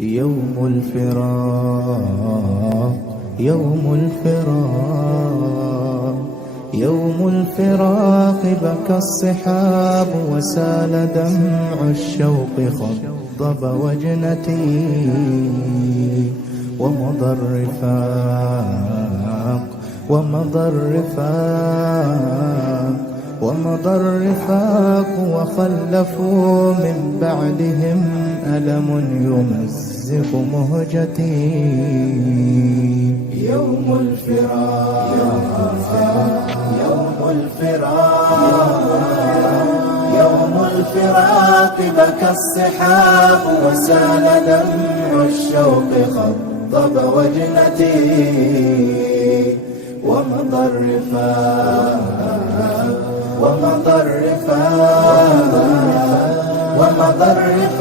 يوم الفراق، يوم الفراق، يوم الفراق بكى الصحاب وسال دمع الشوق خضب وجنتي، ومضى الرفاق، ومضى الرفاق، ومضى الرفاق وخلفوا من بعدهم ألم يمزق مهجتي. يوم الفراق، يوم الفراق، يوم الفراق بكى الصحاب وسال دمع الشوق خضب وجنتي، ومضى الرفاق، ومضى الرفاق، ومضى الرفاق.